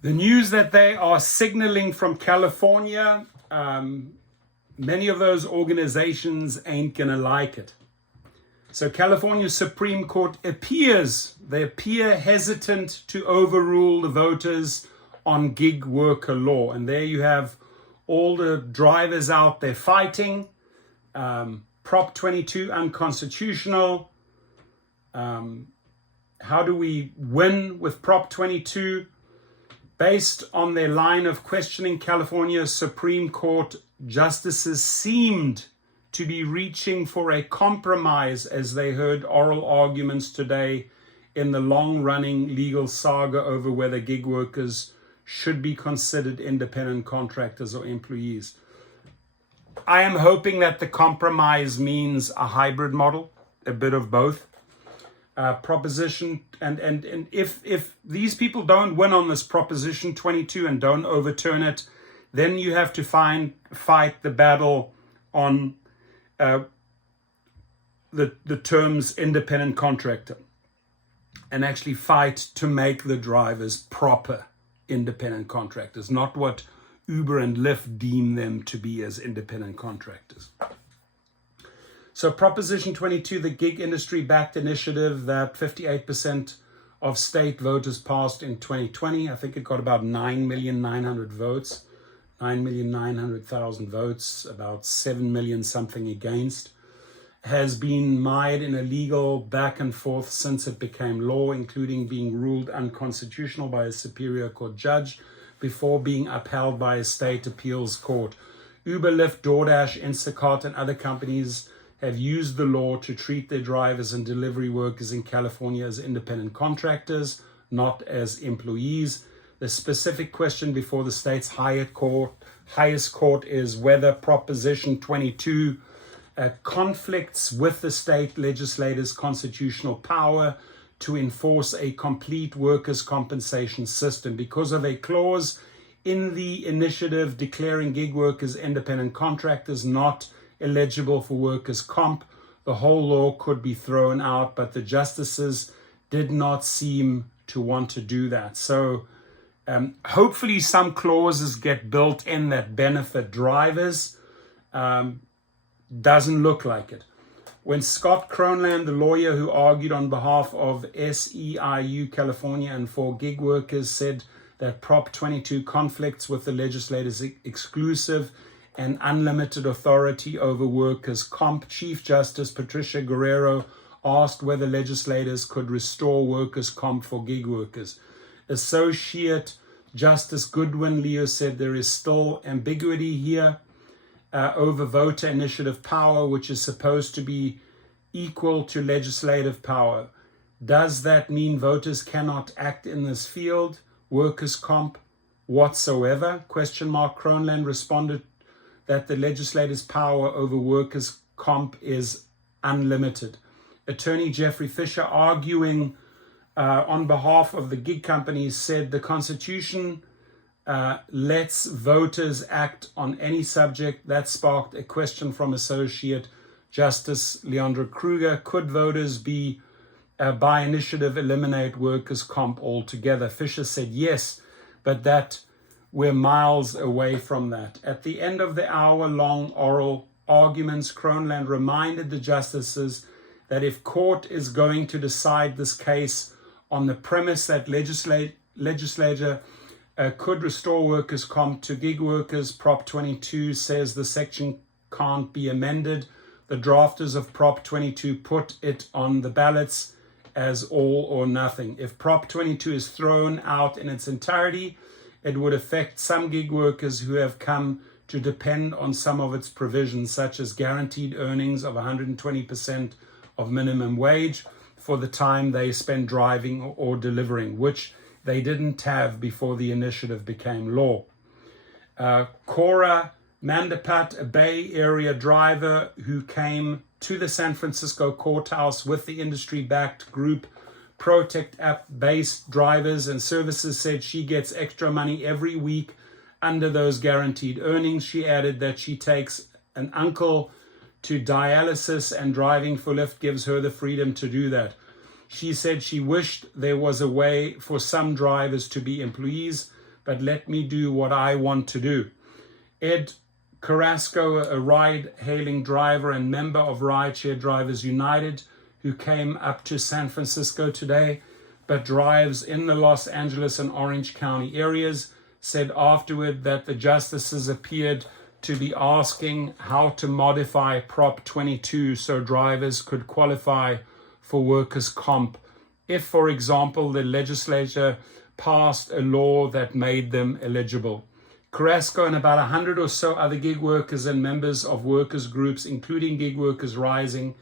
The news that they are signaling from California, many of those organizations ain't gonna like it. So California Supreme Court they appear hesitant to overrule the voters on gig worker law. And there you have all the drivers out there fighting. Prop 22 unconstitutional. How do we win with Prop 22? Based on their line of questioning, California Supreme Court justices seemed to be reaching for a compromise as they heard oral arguments today in the long-running legal saga over whether gig workers should be considered independent contractors or employees. I am hoping that the compromise means a hybrid model, a bit of both. Proposition and if these people don't win on this Proposition 22 and don't overturn it, then you have to fight the battle on the terms independent contractor and actually fight to make the drivers proper independent contractors, not what Uber and Lyft deem them to be as independent contractors. So Proposition 22, the gig industry-backed initiative that 58% of state voters passed in 2020. I think it got about 9,900,000 votes, 9,900,000 votes, about 7 million something against, has been mired in a legal back and forth since it became law, including being ruled unconstitutional by a Superior Court judge before being upheld by a state appeals court. Uber, Lyft, DoorDash, Instacart, and other companies have used the law to treat their drivers and delivery workers in California as independent contractors, not as employees. The specific question before the state's highest court is whether Proposition 22 conflicts with the state legislator's constitutional power to enforce a complete workers' compensation system because of a clause in the initiative declaring gig workers independent contractors not eligible for workers' comp. The whole law could be thrown out, but the justices did not seem to want to do that. So hopefully some clauses get built in that benefit drivers. Doesn't look like it. When Scott Cronland, the lawyer who argued on behalf of SEIU California and for gig workers, said that Prop 22 conflicts with the legislator's exclusive and unlimited authority over workers' comp, Chief Justice Patricia Guerrero asked whether legislators could restore workers' comp for gig workers. Associate Justice Goodwin Leo said there is still ambiguity here over voter initiative power, which is supposed to be equal to legislative power. Does that mean voters cannot act in this field, workers' comp whatsoever? Cronland responded that the legislator's power over workers' comp is unlimited. Attorney Jeffrey Fisher, arguing on behalf of the gig companies, said the Constitution lets voters act on any subject. That sparked a question from Associate Justice Leandra Kruger. Could voters by initiative eliminate workers' comp altogether? Fisher said yes, but that we're miles away from that. At the end of the hour-long oral arguments, Cronland reminded the justices that if court is going to decide this case on the premise that legislature could restore workers' comp to gig workers, Prop 22 says the section can't be amended. The drafters of Prop 22 put it on the ballots as all or nothing. If Prop 22 is thrown out in its entirety, it would affect some gig workers who have come to depend on some of its provisions, such as guaranteed earnings of 120% of minimum wage for the time they spend driving or delivering, which they didn't have before the initiative became law. Cora Mandapat, a Bay Area driver who came to the San Francisco courthouse with the industry-backed group Protect app-based drivers and services, said she gets extra money every week under those guaranteed earnings. She added that she takes an uncle to dialysis and driving for Lyft gives her the freedom to do that. She said she wished there was a way for some drivers to be employees, but let me do what I want to do. Ed Carrasco, a ride-hailing driver and member of Rideshare Drivers United, who came up to San Francisco today, but drives in the Los Angeles and Orange County areas, said afterward that the justices appeared to be asking how to modify Prop 22 so drivers could qualify for workers' comp if, for example, the legislature passed a law that made them eligible. Carrasco and about 100 or so other gig workers and members of workers' groups, including Gig Workers Rising,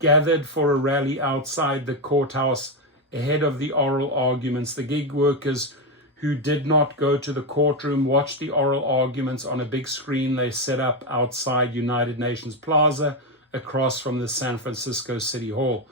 gathered for a rally outside the courthouse ahead of the oral arguments. The gig workers who did not go to the courtroom watched the oral arguments on a big screen they set up outside United Nations Plaza across from the San Francisco City Hall.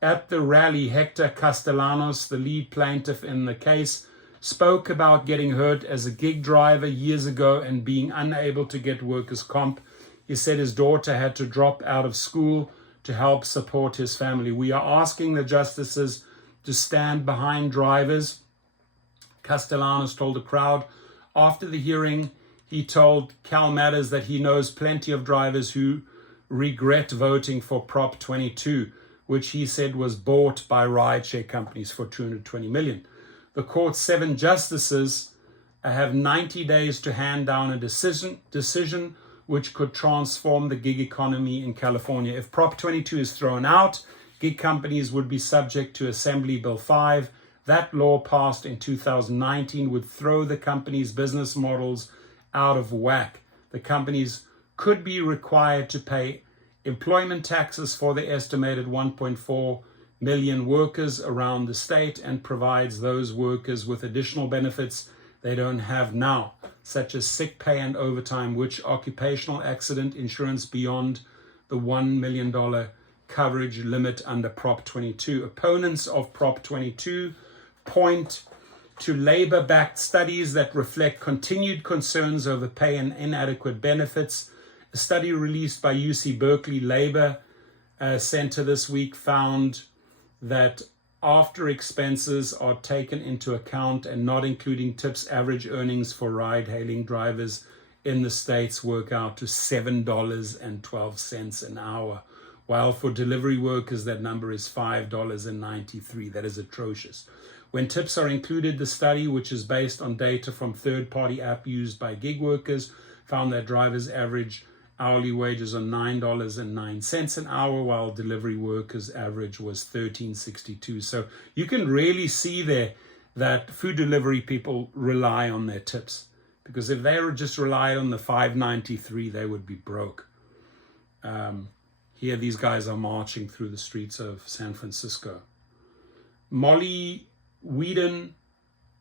At the rally, Hector Castellanos, the lead plaintiff in the case, spoke about getting hurt as a gig driver years ago and being unable to get workers' comp. He said his daughter had to drop out of school to help support his family. We are asking the justices to stand behind drivers, Castellanos told the crowd. After the hearing, he told Cal Matters that he knows plenty of drivers who regret voting for Prop 22, which he said was bought by rideshare companies for $220 million. The court's 7 justices have 90 days to hand down a decision which could transform the gig economy in California. If Prop 22 is thrown out, gig companies would be subject to Assembly Bill 5. That law, passed in 2019, would throw the companies' business models out of whack. The companies could be required to pay employment taxes for the estimated 1.4 million workers around the state, and provides those workers with additional benefits they don't have now, such as sick pay and overtime, which occupational accident insurance beyond the $1 million coverage limit under Prop 22. Opponents of Prop 22 point to labor-backed studies that reflect continued concerns over pay and inadequate benefits. A study released by UC Berkeley Labor Center this week found that after expenses are taken into account and not including tips, average earnings for ride-hailing drivers in the states work out to $7.12 an hour, while for delivery workers that number is $5.93. That is atrocious. When tips are included, the study, which is based on data from third-party app used by gig workers, found that drivers average hourly wages are $9.09 an hour, while delivery workers' average was $13.62. So you can really see there that food delivery people rely on their tips, because if they were just relied on the $5.93, they would be broke. Here, these guys are marching through the streets of San Francisco. Molly Whedon,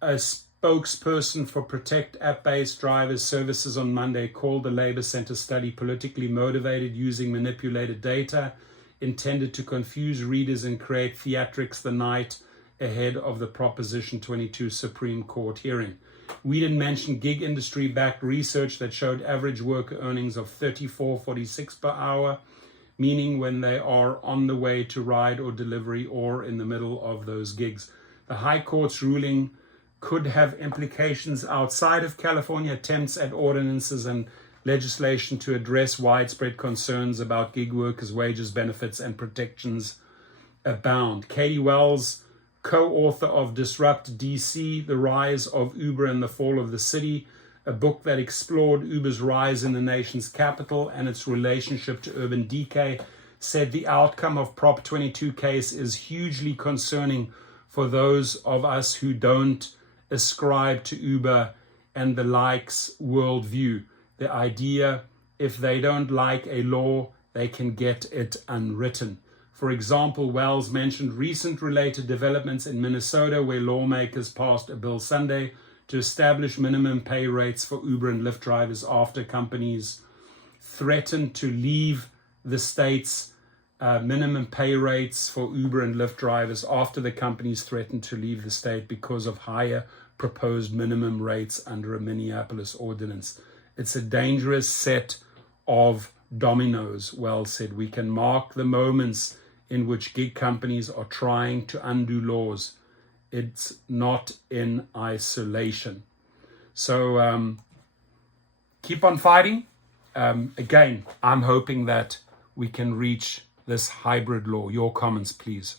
a spokesperson for Protect app-based drivers services, on Monday called the Labor Center study politically motivated, using manipulated data intended to confuse readers and create theatrics the night ahead of the Proposition 22 Supreme Court hearing. Whedon mentioned gig industry-backed research that showed average worker earnings of $34.46 per hour, meaning when they are on the way to ride or delivery or in the middle of those gigs. The High Court's ruling could have implications outside of California. Attempts at ordinances and legislation to address widespread concerns about gig workers' wages, benefits, and protections abound. Katie Wells, co-author of Disrupt DC, The Rise of Uber and the Fall of the City, a book that explored Uber's rise in the nation's capital and its relationship to urban decay, said the outcome of Prop 22 case is hugely concerning for those of us who don't ascribe to Uber and the likes worldview. The idea, if they don't like a law, they can get it unwritten. For example, Wells mentioned recent related developments in Minnesota, where lawmakers passed a bill Sunday to establish minimum pay rates for Uber and Lyft drivers after companies threatened to leave the state's minimum pay rates for Uber and Lyft drivers after the companies threatened to leave the state because of higher proposed minimum rates under a Minneapolis ordinance. It's a dangerous set of dominoes, Wells said. We can mark the moments in which gig companies are trying to undo laws. It's not in isolation. So keep on fighting. Again, I'm hoping that we can reach this hybrid law. Your comments, please.